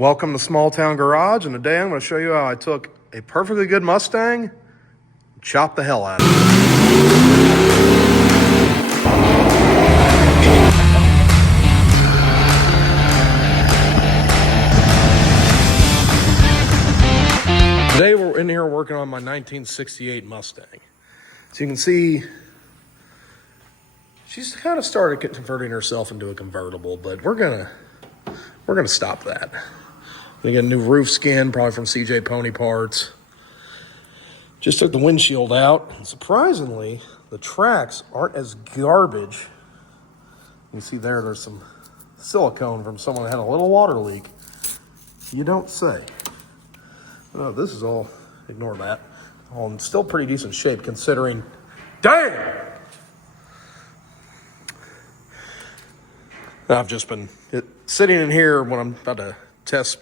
Welcome to Small Town Garage, and today I'm going to show you how I took a perfectly good Mustang and chopped the hell out of it. Today we're in here working on my 1968 Mustang. So you can see she's kind of started converting herself into a convertible, but we're gonna stop that. They get a new roof skin, probably from CJ Pony Parts. Just took the windshield out. And surprisingly, the tracks aren't as garbage. You see there's some silicone from someone that had a little water leak. You don't say. Oh, this is all, ignore that. All in still pretty decent shape considering, damn! I've just been sitting in here when I'm about to test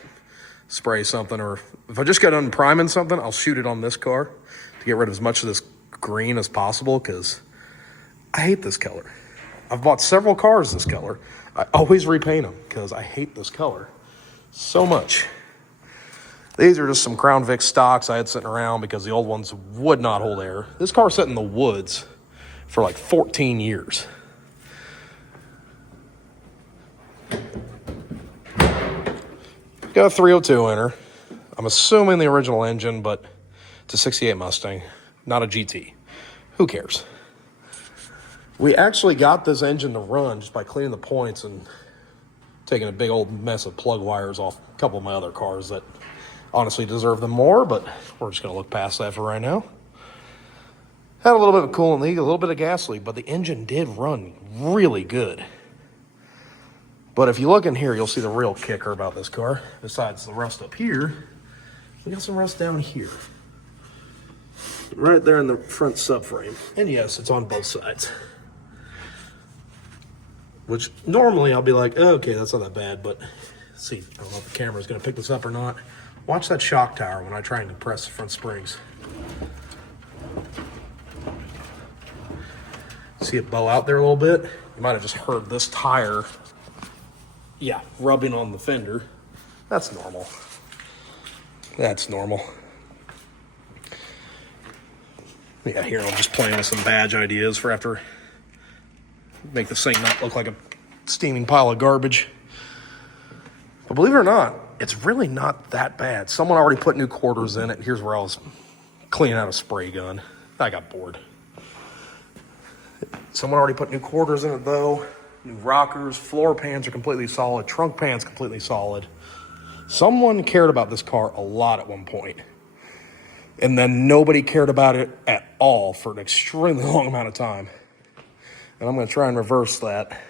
spray something, or if I just got done priming something, I'll shoot it on this car to get rid of as much of this green as possible, because I hate this color. I've bought several cars this color. I always repaint them because I hate this color so much. These are just some Crown Vic stocks I had sitting around because the old ones would not hold air. This car sat in the woods for like 14 years. Got a 302 in her. I'm assuming the original engine, but it's a 68 Mustang, not a GT. Who cares? We actually got this engine to run just by cleaning the points and taking a big old mess of plug wires off a couple of my other cars that honestly deserve them more, but we're just going to look past that for right now. Had a little bit of a coolant leak, a little bit of gas leak, but the engine did run really good. But if you look in here, you'll see the real kicker about this car. Besides the rust up here, we got some rust down here. Right there in the front subframe. And yes, it's on both sides. Which normally I'll be like, oh, okay, that's not that bad, but see, I don't know if the camera's gonna pick this up or not. Watch that shock tower when I try and compress the front springs. See it bow out there a little bit? You might have just heard this tire, yeah, rubbing on the fender. That's normal. That's normal. Yeah, here I'm just playing with some badge ideas for after. Make this thing not look like a steaming pile of garbage. But believe it or not, it's really not that bad. Someone already put new quarters in it. Here's where I was cleaning out a spray gun. I got bored. Someone already put new quarters in it though. New rockers, floor pans are completely solid, trunk pans completely solid. Someone cared about this car a lot at one point. And then nobody cared about it at all for an extremely long amount of time. And I'm going to try and reverse that.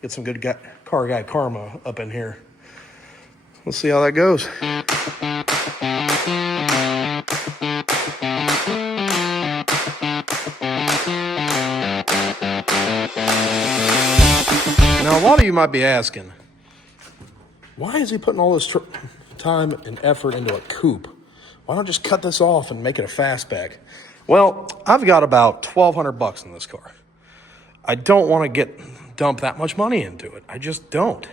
Get some good car guy karma up in here. Let's see how that goes. Now, a lot of you might be asking, why is he putting all this time and effort into a coupe? Why don't just cut this off and make it a fastback? Well, I've got about $1,200 in this car. I don't want to dump that much money into it. I just don't.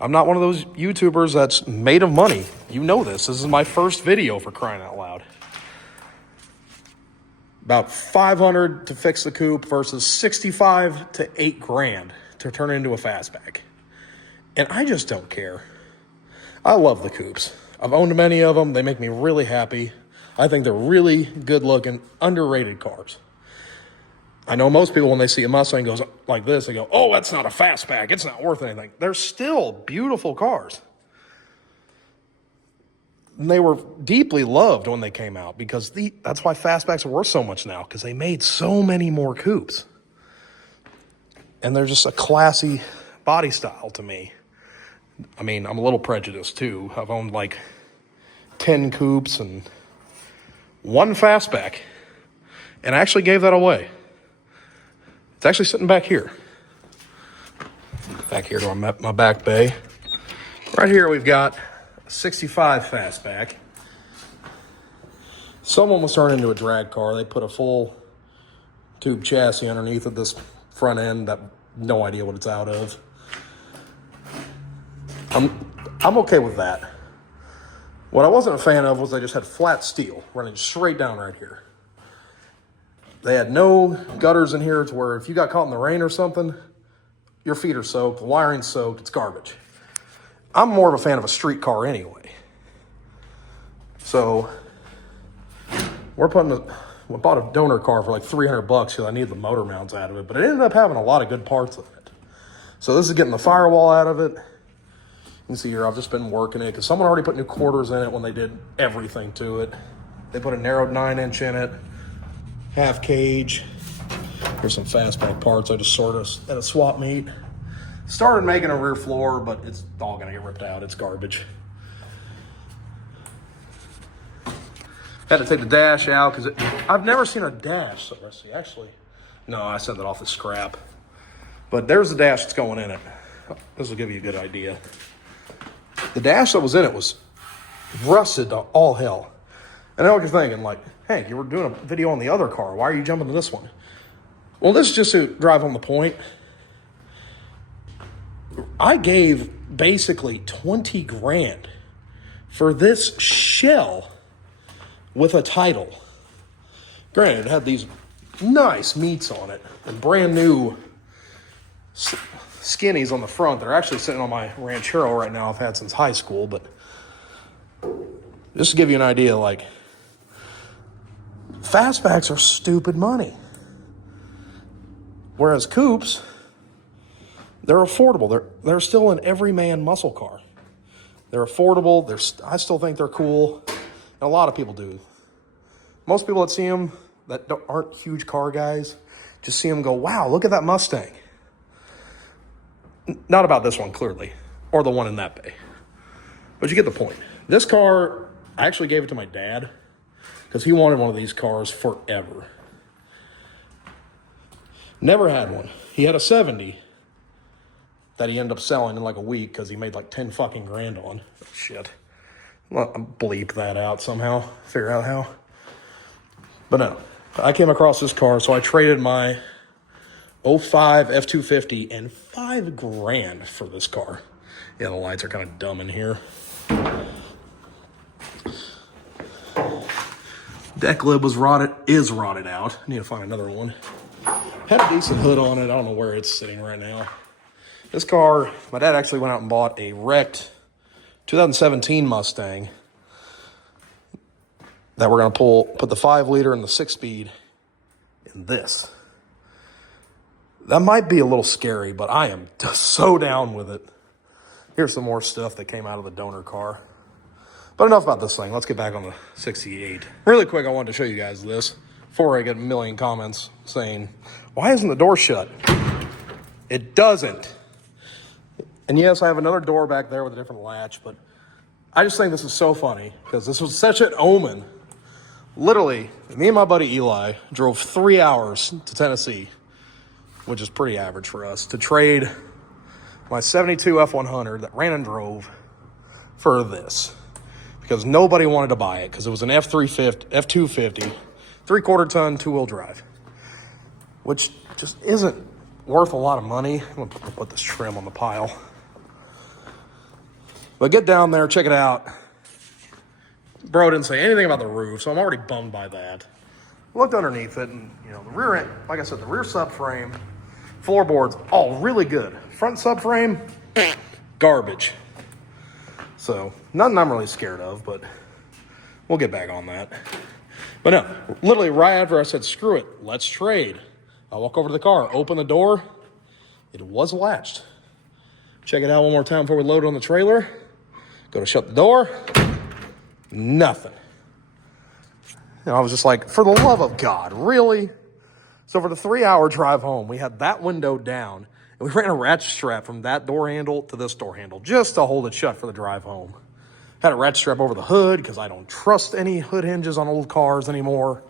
I'm not one of those YouTubers that's made of money. You know this. This is my first video, for crying out loud. About $500 to fix the coupe versus $65 to $8,000 to turn it into a fastback. And I just don't care. I love the coupes. I've owned many of them. They make me really happy. I think they're really good looking, underrated cars. I know most people, when they see a Mustang goes like this, they go, oh, that's not a fastback. It's not worth anything. They're still beautiful cars. And they were deeply loved when they came out, because that's why fastbacks are worth so much now, because they made so many more coupes. And they're just a classy body style to me. I mean, I'm a little prejudiced too. I've owned like 10 coupes and one fastback. And I actually gave that away. It's actually sitting back here. Back here to my back bay. Right here we've got a 65 fastback. Someone was turning into a drag car. They put a full tube chassis underneath of this front end that no idea what it's out of. I'm okay with that. What I wasn't a fan of was they just had flat steel running straight down right here. They had no gutters in here to where if you got caught in the rain or something, your feet are soaked, the wiring's soaked, it's garbage. I'm more of a fan of a street car anyway. So we bought a donor car for like $300 because I needed the motor mounts out of it, but it ended up having a lot of good parts in it. So this is getting the firewall out of it. You can see here I've just been working it because someone already put new quarters in it when they did everything to it. They put a narrowed 9-inch in it, half cage. Here's some fastback parts I just sorted at a swap meet. Started making a rear floor, but it's all gonna get ripped out. It's garbage. Had to take the dash out because I've never seen a dash so rusty. Actually, no, I sent it off as scrap. But there's the dash that's going in it. This will give you a good idea. The dash that was in it was rusted to all hell. And I know what you're thinking, like, hey, you were doing a video on the other car. Why are you jumping to this one? Well, this is just to drive home the point. I gave basically 20 grand for this shell with a title. Granted, it had these nice meats on it and brand new skinnies on the front. They're actually sitting on my Ranchero right now. I've had since high school, but just to give you an idea, like, fastbacks are stupid money. Whereas coupes, they're affordable. They're still an everyman muscle car. They're affordable. I still think they're cool. And a lot of people do. Most people that see them that aren't huge car guys just see them and go, wow, look at that Mustang. Not about this one, clearly, or the one in that bay. But you get the point. This car, I actually gave it to my dad because he wanted one of these cars forever. Never had one. He had a 70 that he ended up selling in like a week because he made like 10 fucking grand on. Oh, shit. Well, bleep that out somehow. Figure out how. But no, I came across this car, so I traded my 05 F250 and $5 grand for this car. Yeah, the lights are kind of dumb in here. Deck lid is rotted out. I need to find another one. Had a decent hood on it. I don't know where it's sitting right now. This car, my dad actually went out and bought a wrecked 2017 Mustang that we're going to put the 5-liter and the 6-speed in this. That might be a little scary, but I am so down with it. Here's some more stuff that came out of the donor car. But enough about this thing. Let's get back on the 68. Really quick, I wanted to show you guys this before I get a million comments saying, why isn't the door shut? It doesn't. And yes, I have another door back there with a different latch, but I just think this is so funny because this was such an omen. Literally, me and my buddy Eli drove 3 hours to Tennessee, which is pretty average for us, to trade my 72 F100 that ran and drove for this. Because nobody wanted to buy it because it was an F250, 3/4 ton, 2-wheel drive, which just isn't worth a lot of money. I'm going to put this trim on the pile. But get down there, check it out. Bro didn't say anything about the roof, so I'm already bummed by that. Looked underneath it, and the rear end, like I said, the rear subframe, floorboards, all really good. Front subframe, garbage. So, nothing I'm really scared of, but we'll get back on that. But no, literally right after I said, screw it, let's trade. I walk over to the car, open the door. It was latched. Check it out one more time before we load it on the trailer. Go to shut the door. Nothing. I was just like, for the love of God, really? So for the 3-hour drive home, we had that window down, and we ran a ratchet strap from that door handle to this door handle just to hold it shut for the drive home. Had a ratchet strap over the hood because I don't trust any hood hinges on old cars anymore,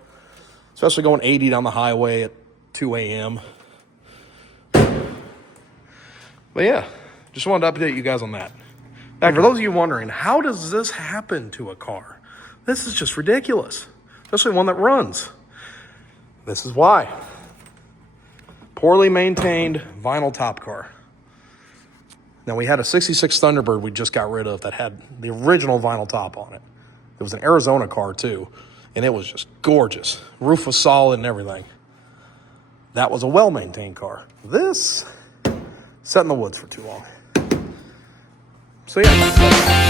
especially going 80 down the highway at 2 a.m. But yeah, just wanted to update you guys on that. Now, for those of you wondering, how does this happen to a car? This is just ridiculous, especially one that runs. This is why. Poorly maintained vinyl top car. Now, we had a 66 Thunderbird we just got rid of that had the original vinyl top on it. It was an Arizona car, too, and it was just gorgeous. Roof was solid and everything. That was a well-maintained car. This, sat in the woods for too long. So, yeah.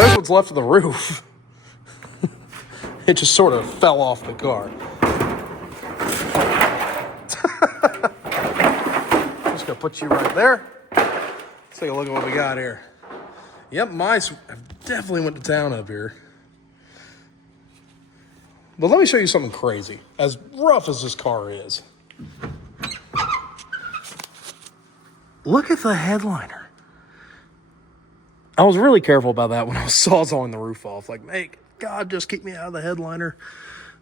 There's what's left of the roof. It just sort of fell off the car. Just gonna put you right there. Let's take a look at what we got here. Yep, mice definitely went to town up here. But let me show you something crazy. As rough as this car is, look at the headliner. I was really careful about that when I was sawzalling the roof off. Like, hey, God, just keep me out of the headliner.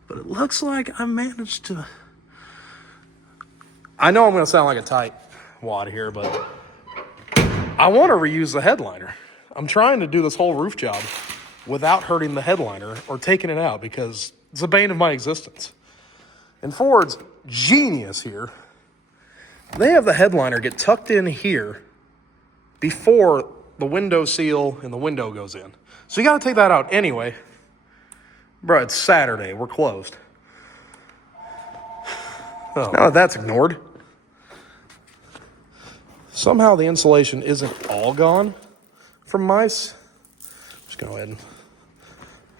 But it looks like I managed to... I know I'm going to sound like a tight wad here, but I want to reuse the headliner. I'm trying to do this whole roof job without hurting the headliner or taking it out because it's the bane of my existence. And Ford's genius here. They have the headliner get tucked in here before the window seal and the window goes in. So you got to take that out anyway. Bro, it's Saturday. We're closed. Oh, now that that's ignored. Somehow the insulation isn't all gone from mice. Just go ahead and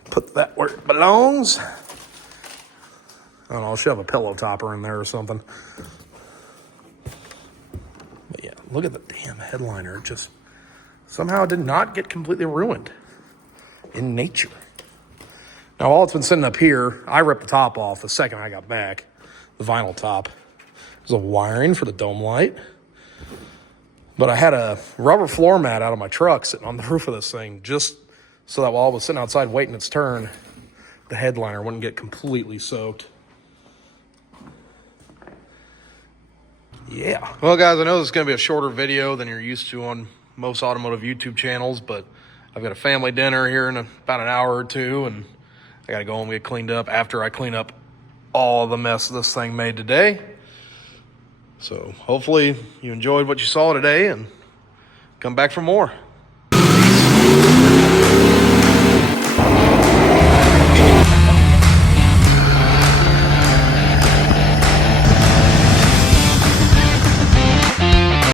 put that where it belongs. I don't know, I'll shove a pillow topper in there or something. But yeah, look at the damn headliner. It just somehow did not get completely ruined in nature. Now, while it's been sitting up here, I ripped the top off the second I got back, the vinyl top. There's a wiring for the dome light. But I had a rubber floor mat out of my truck sitting on the roof of this thing just so that while I was sitting outside waiting its turn, the headliner wouldn't get completely soaked. Yeah. Well, guys, I know this is going to be a shorter video than you're used to on most automotive YouTube channels, but I've got a family dinner here in about an hour or two, and I got to go home and get cleaned up after I clean up all the mess this thing made today. So hopefully you enjoyed what you saw today and come back for more.